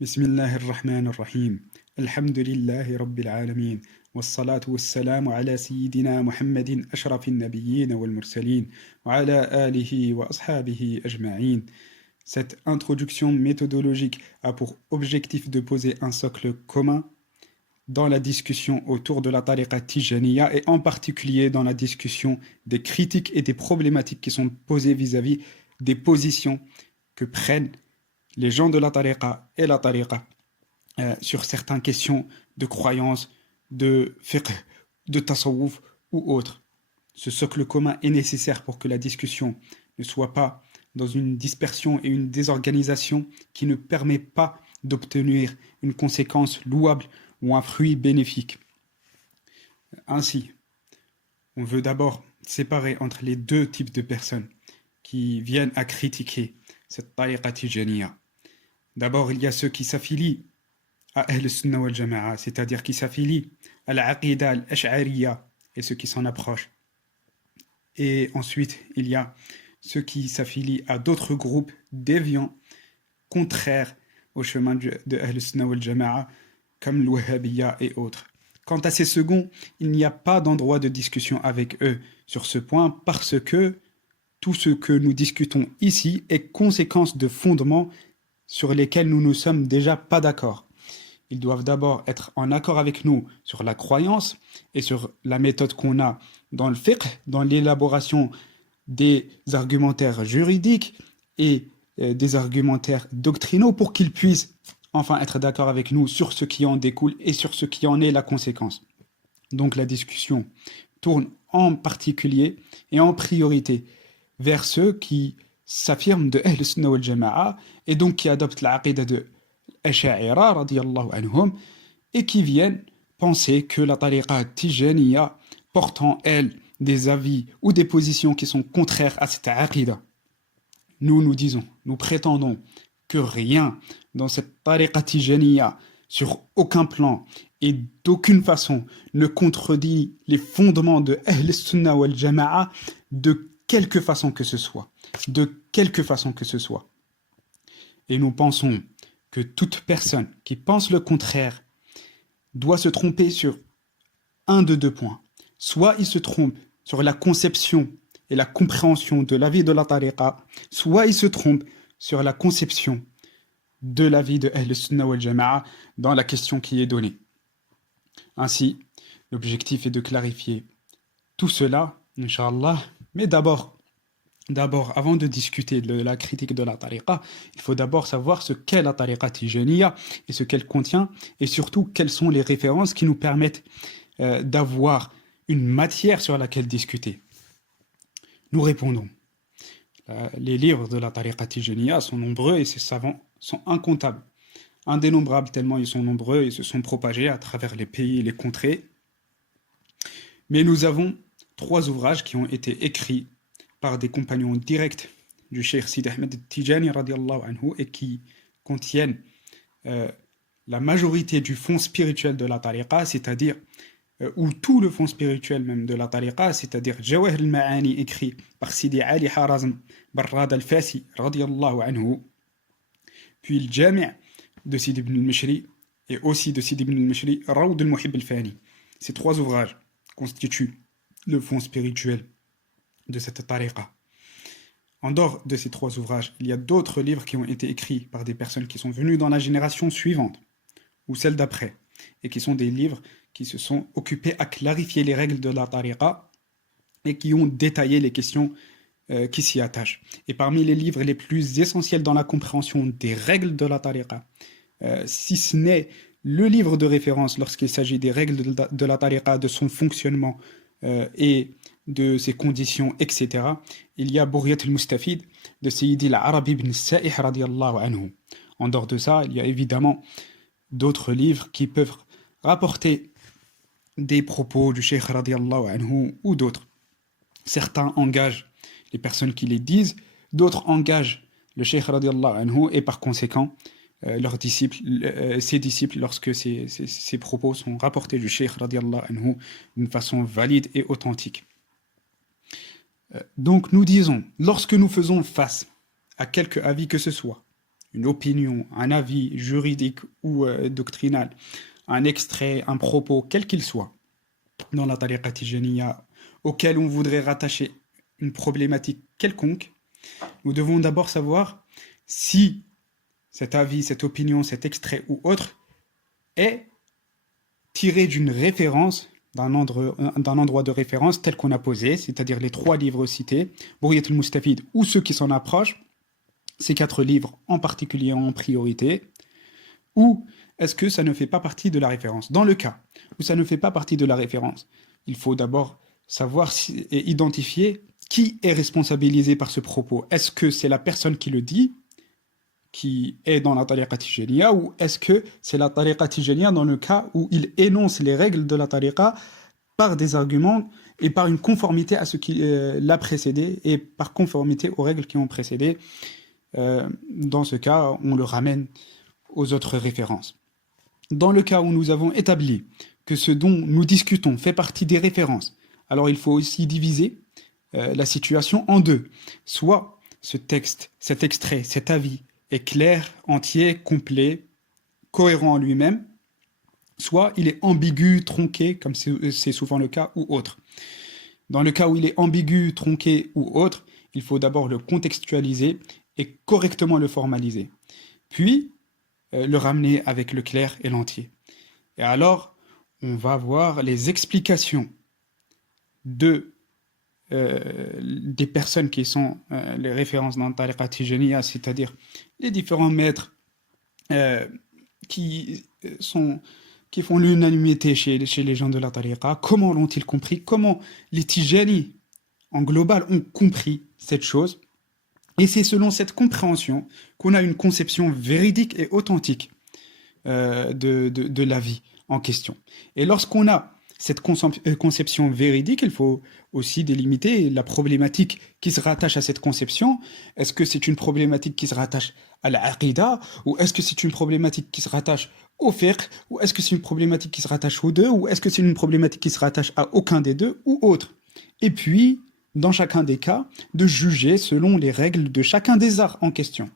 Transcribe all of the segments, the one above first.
بسم الله الرحمن الرحيم الحمد لله رب العالمين والصلاة والسلام على سيدنا محمد أشرف النبيين والمرسلين وعلى آله وأصحابه أجمعين. Cette introduction méthodologique a pour objectif de poser un socle commun dans la discussion autour de la tariqa Tijaniya et en particulier dans la discussion des critiques et des problématiques qui sont posées vis-à-vis des positions que prennent les gens de la tariqa et la tariqa sur certaines questions de croyance, de fiqh, de tasawwuf ou autres. Ce socle commun est nécessaire pour que la discussion ne soit pas dans une dispersion et une désorganisation qui ne permet pas d'obtenir une conséquence louable ou un fruit bénéfique. Ainsi, on veut d'abord séparer entre les deux types de personnes qui viennent à critiquer cette tariqa tijaniya. D'abord, il y a ceux qui s'affilient à Ahl Sunnah wal Jama'a, c'est-à-dire qui s'affilient à la Aqida al-Ash'ariyya et ceux qui s'en approchent. Et ensuite, il y a ceux qui s'affilient à d'autres groupes déviants, contraires au chemin de Ahl Sunnah wal Jama'a, comme l'Wahhabiyya et autres. Quant à ces seconds, il n'y a pas d'endroit de discussion avec eux sur ce point parce que tout ce que nous discutons ici est conséquence de fondements sur lesquels nous ne sommes déjà pas d'accord. Ils doivent d'abord être en accord avec nous sur la croyance et sur la méthode qu'on a dans le fiqh, dans l'élaboration des argumentaires juridiques et des argumentaires doctrinaux pour qu'ils puissent enfin être d'accord avec nous sur ce qui en découle et sur ce qui en est la conséquence. Donc la discussion tourne en particulier et en priorité vers ceux qui s'affirment de Ahl Sunnah wal Jama'a et donc qui adoptent l'aqida de Ash'a'ira radiyallahu anhum et qui viennent penser que la tariqa Tijaniya porte en elle des avis ou des positions qui sont contraires à cette aqida. Nous disons, nous prétendons que rien dans cette tariqa Tijaniya sur aucun plan et d'aucune façon ne contredit les fondements de Ahl Sunnah wal Jama'a de quelque façon que ce soit. De quelque façon que ce soit. Et nous pensons que toute personne qui pense le contraire doit se tromper sur un de deux points. Soit il se trompe sur la conception et la compréhension de la vie de la tariqa, soit il se trompe sur la conception de la vie de Ahl Sunnah wal Jama'a dans la question qui est donnée. Ainsi, l'objectif est de clarifier tout cela, Inch'Allah, mais d'abord, avant de discuter de la critique de la tariqa, il faut d'abord savoir ce qu'est la tariqa Tijaniya et ce qu'elle contient, et surtout quelles sont les références qui nous permettent d'avoir une matière sur laquelle discuter. Nous répondons. Les livres de la tariqa Tijaniya sont nombreux et ces savants sont incomptables, indénombrables tellement ils sont nombreux et se sont propagés à travers les pays et les contrées. Mais nous avons 3 ouvrages qui ont été écrits par des compagnons directs du Cheikh Sidi Ahmed Tijani radiallahu anhu et qui contiennent la majorité du fond spirituel de la tariqa, c'est-à-dire ou tout le fond spirituel même de la tariqa, c'est-à-dire Jawahir al-Ma'ani écrit par Sidi Ali Harazm Barrad al-Fasi radiallahu anhu, puis le Jami' de Sidi ibn al-Mishri et aussi de Sidi ibn al-Mishri Rawd al-Muhib al-Fani. Ces 3 ouvrages constituent le fond spirituel de cette tariqa. En dehors de ces 3 ouvrages, il y a d'autres livres qui ont été écrits par des personnes qui sont venues dans la génération suivante ou celle d'après et qui sont des livres qui se sont occupés à clarifier les règles de la tariqa et qui ont détaillé les questions qui s'y attachent. Et parmi les livres les plus essentiels dans la compréhension des règles de la tariqa, si ce n'est le livre de référence lorsqu'il s'agit des règles de la tariqa, de son fonctionnement et de ses conditions, etc. Il y a Bughyat al-Mustafid de Sayyidi al-Arabi ibn Sa'ih radiyallahu anhu. En dehors de ça, il y a évidemment d'autres livres qui peuvent rapporter des propos du Cheikh radiyallahu anhu ou d'autres. Certains engagent les personnes qui les disent, d'autres engagent le Cheikh radiyallahu anhu et par conséquent leurs disciples, ses disciples lorsque ces propos sont rapportés du Cheikh radiyallahu anhu d'une façon valide et authentique. Donc nous disons, lorsque nous faisons face à quelque avis que ce soit, une opinion, un avis juridique ou doctrinal, un extrait, un propos, quel qu'il soit, dans la tariqa tijaniya, auquel on voudrait rattacher une problématique quelconque, nous devons d'abord savoir si cet avis, cette opinion, cet extrait ou autre est tiré d'une référence, d'un endroit de référence tel qu'on a posé, c'est-à-dire les 3 livres cités, Boughiyat al-Mustafid ou ceux qui s'en approchent, ces 4 livres en particulier en priorité, ou est-ce que ça ne fait pas partie de la référence? Dans le cas où ça ne fait pas partie de la référence, il faut d'abord savoir et identifier qui est responsabilisé par ce propos. Est-ce que c'est la personne qui le dit, qui est dans la tariqa tijaniya, ou est-ce que c'est la tariqa tijaniya dans le cas où il énonce les règles de la tariqa par des arguments et par une conformité à ce qui l'a précédé et par conformité aux règles qui ont précédé. Dans ce cas, on le ramène aux autres références. Dans le cas où nous avons établi que ce dont nous discutons fait partie des références, alors il faut aussi diviser la situation en 2. Soit ce texte, cet extrait, cet avis est clair, entier, complet, cohérent en lui-même, soit il est ambigu, tronqué, comme c'est souvent le cas, ou autre. Dans le cas où il est ambigu, tronqué ou autre, il faut d'abord le contextualiser et correctement le formaliser. Puis, le ramener avec le clair et l'entier. Et alors, on va voir les explications des personnes qui sont les références dans Tariqa Tijaniya, c'est-à-dire les différents maîtres qui font l'unanimité chez les gens de la Tariqa. Comment l'ont-ils compris? Comment les Tijani, en global, ont compris cette chose? Et c'est selon cette compréhension qu'on a une conception véridique et authentique de la vie en question. Et lorsqu'on a cette conception véridique, il faut aussi délimiter la problématique qui se rattache à cette conception. Est-ce que c'est une problématique qui se rattache à la aqida, ou est-ce que c'est une problématique qui se rattache au fiqh, ou est-ce que c'est une problématique qui se rattache aux deux, ou est-ce que c'est une problématique qui se rattache à aucun des deux, ou autre? Et puis, dans chacun des cas, de juger selon les règles de chacun des arts en question.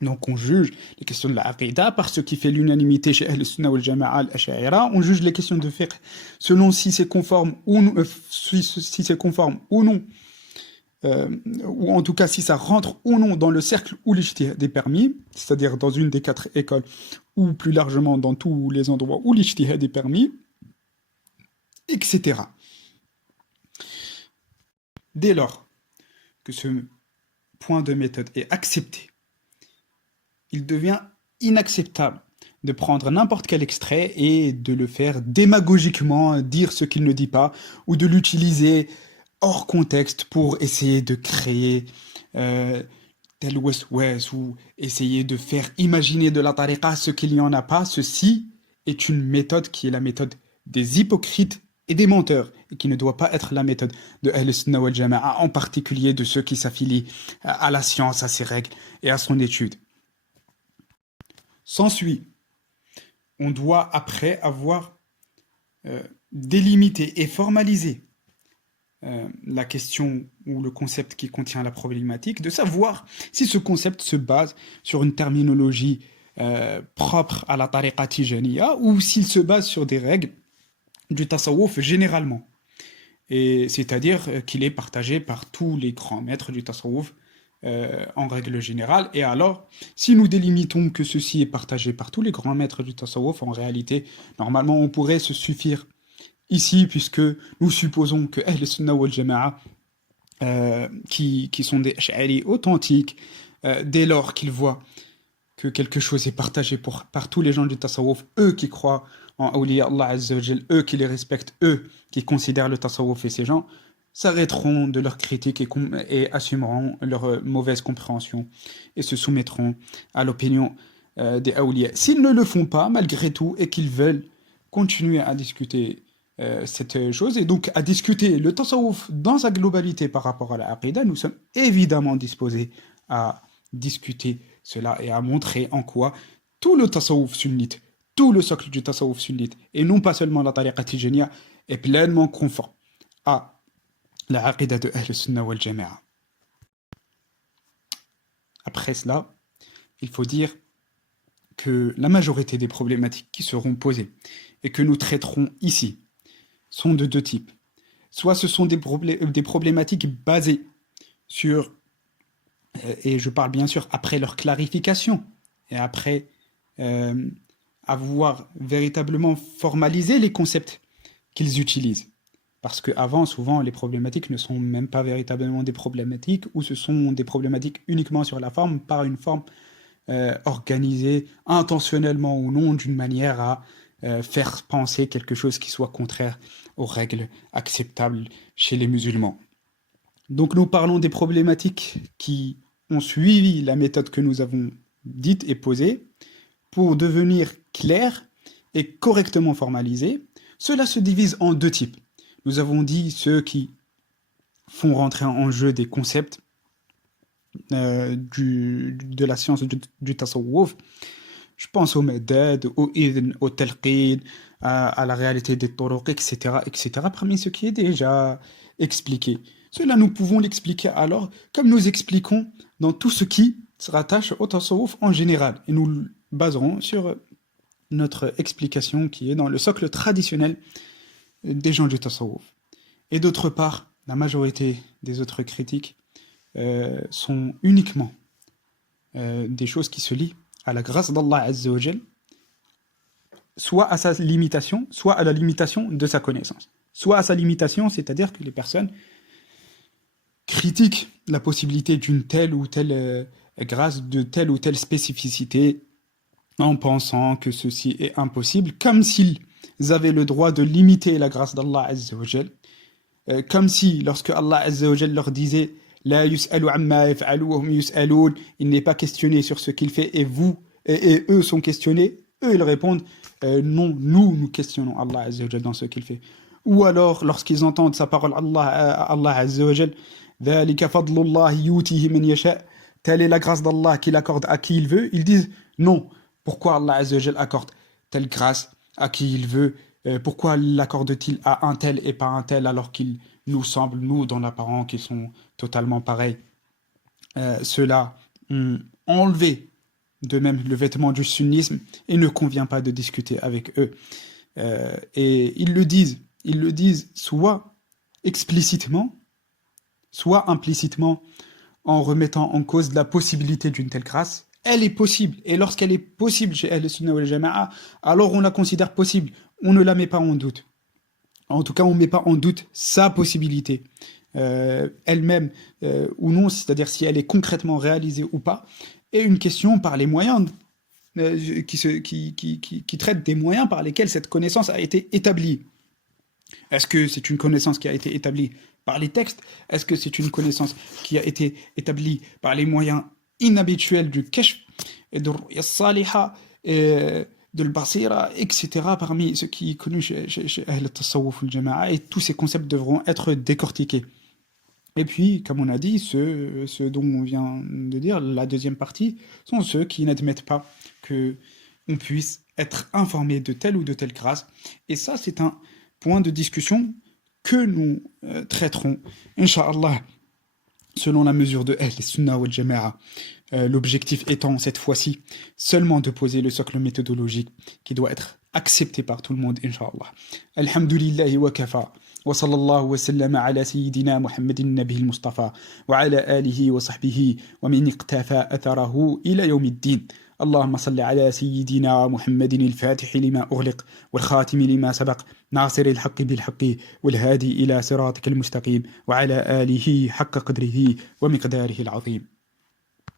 Donc on juge les questions de la aqidah par ce qui fait l'unanimité chez Ahl Sunnah wal Jama'a al-Ash'ira. On juge les questions de fiqh selon si c'est conforme ou non, si c'est conforme ou non, ou en tout cas si ça rentre ou non dans le cercle où l'ijtihad est permis, c'est-à-dire dans une des 4 écoles, ou plus largement dans tous les endroits où l'ijtihad est permis, etc. Dès lors que ce point de méthode est accepté, il devient inacceptable de prendre n'importe quel extrait et de le faire démagogiquement dire ce qu'il ne dit pas, ou de l'utiliser hors contexte pour essayer de créer tel ouest-ouest, ou essayer de faire imaginer de la tariqa ce qu'il n'y en a pas. Ceci est une méthode qui est la méthode des hypocrites et des menteurs, et qui ne doit pas être la méthode de Ahl Sunnah wal Jama'a, en particulier de ceux qui s'affilient à la science, à ses règles et à son étude. S'ensuit, on doit, après avoir délimité et formalisé la question ou le concept qui contient la problématique, de savoir si ce concept se base sur une terminologie propre à la tariqa tijaniya, ou s'il se base sur des règles du tasawwuf généralement. Et c'est-à-dire qu'il est partagé par tous les grands maîtres du tasawwuf en règle générale. Et alors, si nous délimitons que ceci est partagé par tous les grands maîtres du tasawwuf, en réalité, normalement, on pourrait se suffire ici, puisque nous supposons que Ahl Sunnah wal Jama'a, qui sont des Ash'ari authentiques, dès lors qu'ils voient que quelque chose est partagé par tous les gens du tasawwuf, eux qui croient en Awliya Allah Azza wa Jal, eux qui les respectent, eux qui considèrent le tasawwuf et ces gens, s'arrêteront de leurs critiques et assumeront leur mauvaise compréhension et se soumettront à l'opinion des awliya. S'ils ne le font pas, malgré tout, et qu'ils veulent continuer à discuter cette chose, et donc à discuter le tasawwuf dans sa globalité par rapport à la aqidah, nous sommes évidemment disposés à discuter cela et à montrer en quoi tout le tasawwuf sunnite, tout le socle du tasawwuf sunnite, et non pas seulement la tariqa tijaniya, est pleinement conforme à la aqidah de Ahl Sunnah wal Jama'a. Après cela, il faut dire que la majorité des problématiques qui seront posées et que nous traiterons ici sont de deux types. Soit ce sont des problématiques basées sur, et je parle bien sûr après leur clarification, et après avoir véritablement formalisé les concepts qu'ils utilisent. Parce qu'avant, souvent, les problématiques ne sont même pas véritablement des problématiques, ou ce sont des problématiques uniquement sur la forme, par une forme organisée, intentionnellement ou non, d'une manière à faire penser quelque chose qui soit contraire aux règles acceptables chez les musulmans. Donc nous parlons des problématiques qui ont suivi la méthode que nous avons dite et posée pour devenir claires et correctement formalisées. Cela se divise en deux types. Nous avons dit ceux qui font rentrer en jeu des concepts de la science du tasawwuf. Je pense au madad, au idn, au talqin, à la réalité des turuq, etc., etc., parmi ce qui est déjà expliqué. Cela, nous pouvons l'expliquer alors, comme nous expliquons dans tout ce qui se rattache au tasawwuf en général. Et nous le baserons sur notre explication qui est dans le socle traditionnel des gens du tasawwuf. Et d'autre part, la majorité des autres critiques sont uniquement des choses qui se lient à la grâce d'Allah Azza wa Jal, soit à sa limitation, soit à la limitation de sa connaissance. Soit à sa limitation, c'est-à-dire que les personnes critiquent la possibilité d'une telle ou telle grâce, de telle ou telle spécificité, en pensant que ceci est impossible, comme s'ils avaient le droit de limiter la grâce d'Allah Azza wa Jal, comme si, lorsque Allah Azza wa Jal leur disait La yus'alu amma yaf'alu wa hum yus'alun, il n'est pas questionné sur ce qu'il fait et vous et eux sont questionnés, eux ils répondent non, nous questionnons Allah Azza wa Jal dans ce qu'il fait. Ou alors lorsqu'ils entendent sa parole Allah Azza wa Jal Dhalika fadlullahi yutihi man yasha, telle est la grâce d'Allah qu'il accorde à qui il veut, ils disent non, pourquoi Allah Azza wa Jal accorde telle grâce à qui il veut, pourquoi l'accorde-t-il à un tel et pas un tel alors qu'il nous semble, nous, dans l'apparent, qu'ils sont totalement pareils. Ceux-là ont enlevé de même le vêtement du sunnisme et ne convient pas de discuter avec eux. Et ils le disent soit explicitement, soit implicitement, en remettant en cause la possibilité d'une telle grâce. Elle est possible, et lorsqu'elle est possible chez Ahl Sunnah wal Jama'a, alors on la considère possible, on ne la met pas en doute. En tout cas, on ne met pas en doute sa possibilité, elle-même ou non, c'est-à-dire si elle est concrètement réalisée ou pas, et une question par les moyens qui traite des moyens par lesquels cette connaissance a été établie. Est-ce que c'est une connaissance qui a été établie par les textes? Est-ce que c'est une connaissance qui a été établie par les moyens inhabituels du kashf et de ru'ya saliha et de l'basira, etc. parmi ceux qui sont connus chez Ahl al-Tasawwuf al-Jama'a, et tous ces concepts devront être décortiqués. Et puis, comme on a dit, ceux dont on vient de dire, la deuxième partie, sont ceux qui n'admettent pas qu'on puisse être informé de telle ou de telle grâce. Et ça, c'est un point de discussion que nous traiterons, Inch'Allah, selon la mesure de Ahl Sunnah wal Jama'a. L'objectif étant cette fois-ci seulement de poser le socle méthodologique qui doit être accepté par tout le monde, Inch'Allah. Alhamdulillahi wa kafa. وصلى الله وسلم على سيدنا محمد النبي المصطفى وعلى آله وصحبه ومن اقتفى أثره إلى يوم الدين. اللهم صل على سيدنا محمد الفاتح لما أغلق والخاتم لما سبق ناصر الحق بالحق والهادي إلى صراطك المستقيم وعلى آله حق قدره ومقداره العظيم.